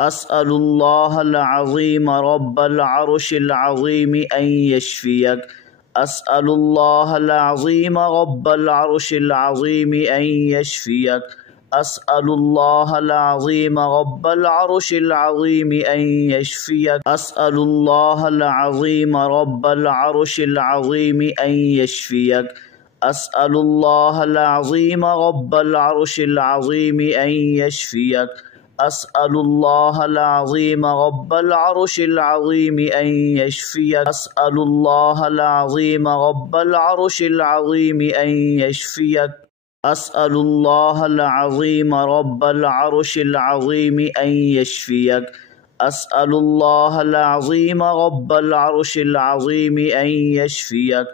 أسأل الله العظيم رب العرش العظيم أن يشفيك. أسأل الله العظيم رب العرش العظيم أن يشفيك. أسأل الله العظيم رب العرش العظيم أن يشفيك. أسأل الله العظيم رب العرش العظيم أن يشفيك. أسأل الله العظيم رب العرش العظيم أن يشفيك. أسأل الله العظيم رب العرش العظيم أن يشفيك. أسأل الله العظيم رب العرش العظيم أن يشفيك. أسأل الله العظيم رب العرش العظيم أن يشفيك. أسأل الله العظيم رب العرش العظيم أن يشفيك.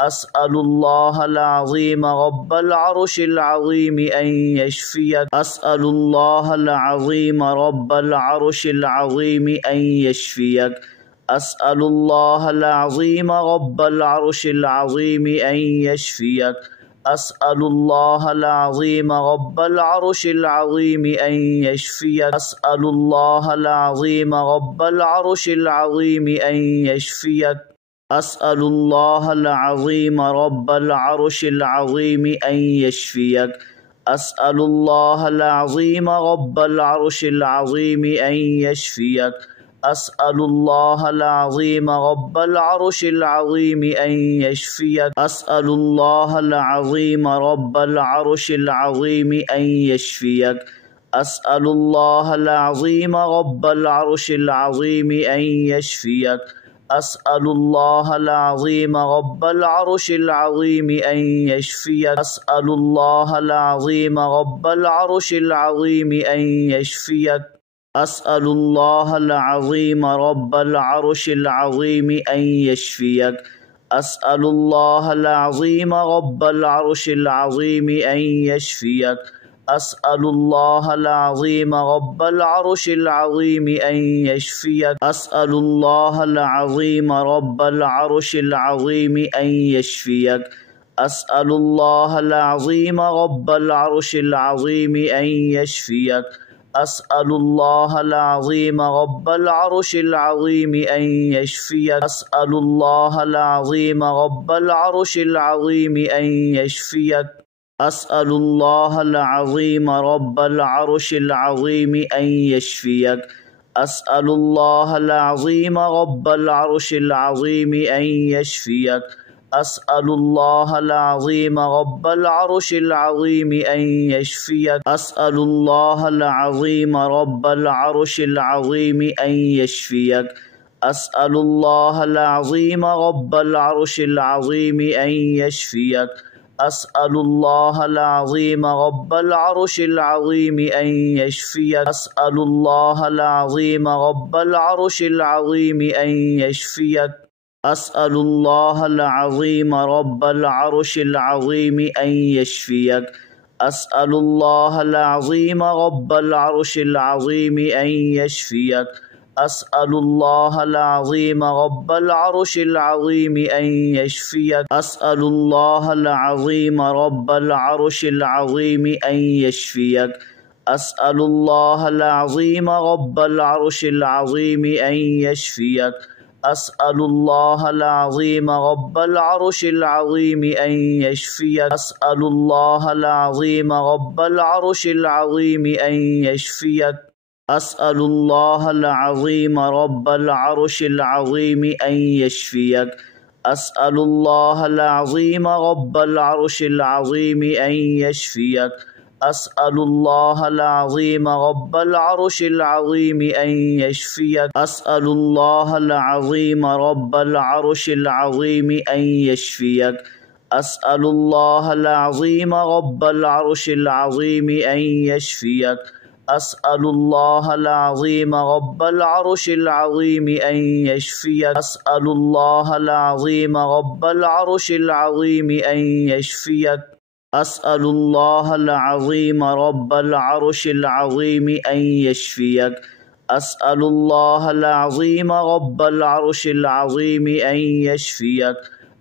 أسأل الله العظيم رب العرش العظيم أن يشفيك. أسأل الله العظيم رب العرش العظيم أن يشفيك. أسأل الله العظيم رب العرش العظيم أن يشفيك. أسأل الله العظيم رب العرش العظيم أن يشفيك. أسأل الله العظيم رب العرش العظيم أن يشفيك. أسأل الله العظيم رب العرش العظيم أن يشفيك. أسأل الله العظيم رب العرش العظيم أن يشفيك. أسأل الله العظيم رب العرش العظيم أن يشفيك. أسأل الله العظيم رب العرش العظيم أن يشفيك. أسأل الله العظيم رب العرش العظيم أن يشفيك. أسأل الله العظيم رب العرش العظيم أن يشفيك. أسأل الله العظيم رب العرش العظيم أن يشفيك. أسأل الله العظيم رب العرش العظيم أن يشفيك. أسأل الله العظيم رب العرش العظيم أن يشفيك. أسأل الله العظيم رب العرش العظيم أن يشفيك. أسأل الله العظيم رب العرش العظيم أن يشفيك. أسأل الله العظيم رب العرش العظيم أن يشفيك. أسأل الله العظيم رب العرش العظيم أن يشفيك. أسأل الله العظيم رب العرش العظيم أن يشفيك. أسأل الله العظيم رب العرش العظيم أن يشفيك. أسأل الله العظيم رب العرش العظيم أن يشفيك. أسأل الله العظيم رب العرش العظيم أن يشفيك. أسأل الله العظيم رب العرش العظيم أن يشفيك. أسأل الله العظيم رب العرش العظيم أن يشفيك. أسأل الله العظيم رب العرش العظيم أن يشفيك. أسأل الله العظيم رب العرش العظيم أن يشفيك. أسأل الله العظيم رب العرش العظيم أن يشفيك. أسأل الله العظيم رب العرش العظيم أن يشفيك. أسأل الله العظيم رب العرش العظيم أن يشفيك. أسأل الله العظيم رب العرش العظيم أن يشفيك. أسأل الله العظيم رب العرش العظيم أن يشفيك. أسأل الله العظيم رب العرش العظيم أن يشفيك. أسأل الله العظيم رب العرش العظيم أن يشفيك. أسأل الله العظيم رب العرش العظيم أن يشفيك. أسأل الله العظيم رب العرش العظيم أن يشفيك. أسأل الله العظيم رب العرش العظيم أن يشفيك. أسأل الله العظيم رب العرش العظيم أن يشفيك. أسأل الله العظيم رب العرش العظيم أن يشفيك. أسأل الله العظيم رب العرش العظيم أن يشفيك. أسأل الله العظيم رب العرش العظيم أن يشفيك. أسأل الله العظيم رب العرش العظيم أن يشفيك. أسأل الله العظيم رب العرش العظيم أن يشفيك.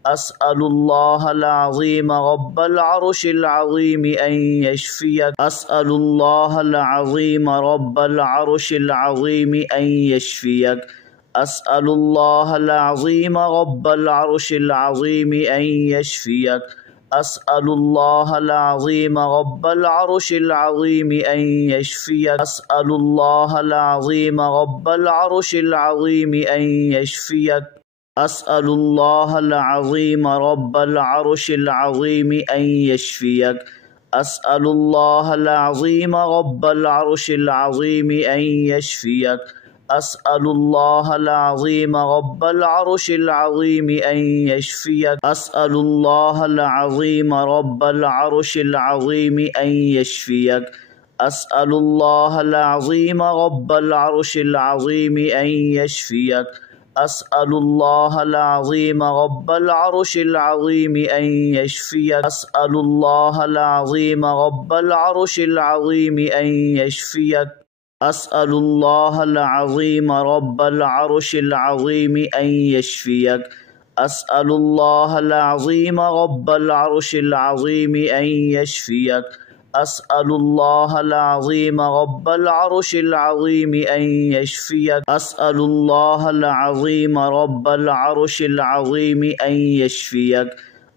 أسأل الله العظيم رب العرش العظيم أن يشفيك. أسأل الله العظيم رب العرش العظيم أن يشفيك. أسأل الله العظيم رب العرش العظيم أن يشفيك. أسأل الله العظيم رب العرش العظيم أن يشفيك. أسأل الله العظيم رب العرش العظيم أن يشفيك. أسأل الله العظيم رب العرش العظيم أن يشفيك. أسأل الله العظيم رب العرش العظيم أن يشفيك. أسأل الله العظيم رب العرش العظيم أن يشفيك. أسأل الله العظيم رب العرش العظيم أن يشفيك. أسأل الله العظيم رب العرش العظيم أن يشفيك. أسأل الله العظيم رب العرش العظيم أن يشفيك. أسأل الله العظيم رب العرش العظيم أن يشفيك. أسأل الله العظيم رب العرش العظيم أن يشفيك. أسأل الله العظيم رب العرش العظيم أن يشفيك. أسأل الله العظيم رب العرش العظيم أن يشفيك. أسأل الله العظيم رب العرش العظيم أن يشفيك.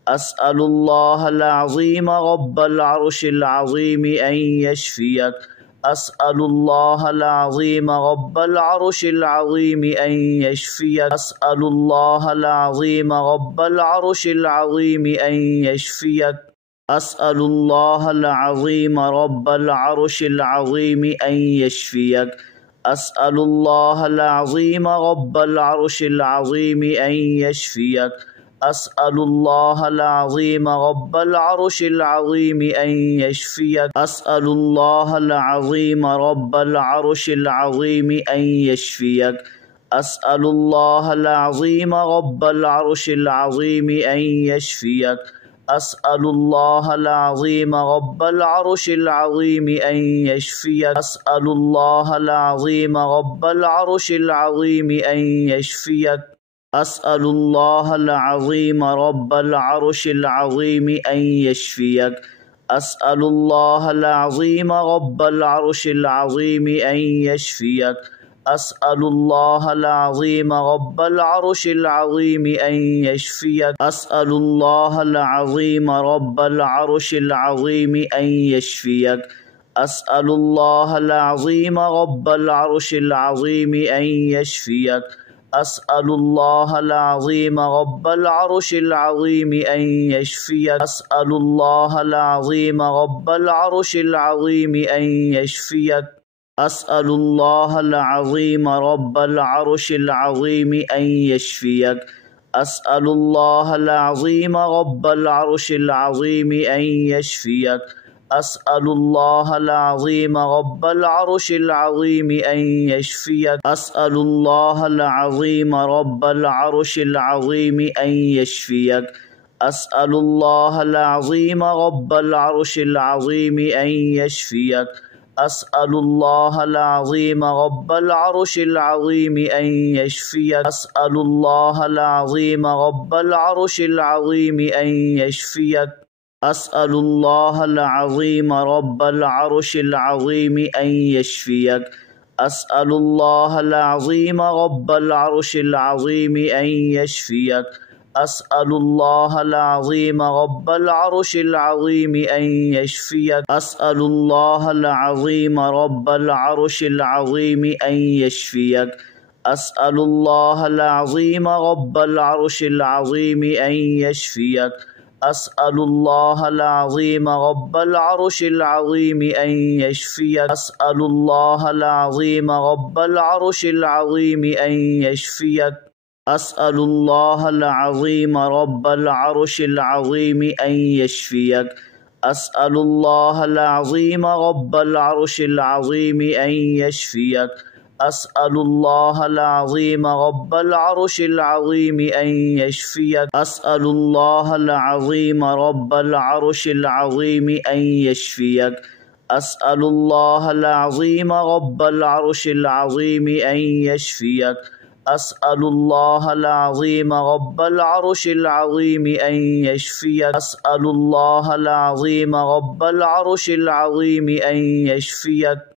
أسأل الله العظيم رب العرش العظيم أن يشفيك. أسأل الله العظيم رب العرش العظيم أن يشفيك. أسأل الله العظيم رب العرش العظيم أن يشفيك. أسأل الله العظيم رب العرش العظيم أن يشفيك. أسأل الله العظيم رب العرش العظيم أن يشفيك. أسأل الله العظيم رب العرش العظيم أن يشفيك. أسأل الله العظيم رب العرش العظيم أن يشفيك. أسأل الله العظيم رب العرش العظيم أن يشفيك. أسأل الله العظيم رب العرش العظيم أن يشفيك. أسأل الله العظيم رب العرش العظيم أن يشفيك. أسأل الله العظيم رب العرش العظيم أن يشفيك. أسأل الله العظيم رب العرش العظيم أن يشفيك. أسأل الله العظيم رب العرش العظيم أن يشفيك. أسأل الله العظيم رب العرش العظيم أن يشفيك. أسأل الله العظيم رب العرش العظيم أن يشفيك. أسأل الله العظيم رب العرش العظيم أن يشفيك. أسأل الله العظيم رب العرش العظيم أن يشفيك. أسأل الله العظيم رب العرش العظيم أن يشفيك. أسأل الله العظيم رب العرش العظيم أن يشفيك. أسأل الله العظيم رب العرش العظيم أن يشفيك. أسأل الله العظيم رب العرش العظيم أن يشفيك. أسأل الله العظيم رب العرش العظيم أن يشفيك. أسأل الله العظيم رب العرش العظيم أن يشفيك. أسأل الله العظيم رب العرش العظيم أن يشفيك. أسأل الله العظيم رب العرش العظيم أن يشفيك. أسأل الله العظيم رب العرش العظيم أن يشفيك. أسأل الله العظيم رب العرش العظيم أن يشفيك. أسأل الله العظيم رب العرش العظيم أن يشفيك. أسأل الله العظيم رب العرش العظيم أن يشفيك. أسأل الله العظيم رب العرش العظيم أن يشفيك. أسأل الله العظيم رب العرش العظيم أن يشفيك. أسأل الله العظيم رب العرش العظيم أن يشفيك. أسأل الله العظيم رب العرش العظيم أن يشفيك. أسأل الله العظيم رب العرش العظيم أن يشفيك. أسأل الله العظيم رب العرش العظيم أن يشفيك. أسأل الله العظيم رب العرش العظيم أن يشفيك. أسأل الله العظيم رب العرش العظيم أن يشفيك. أسأل الله العظيم رب العرش العظيم أن يشفيك.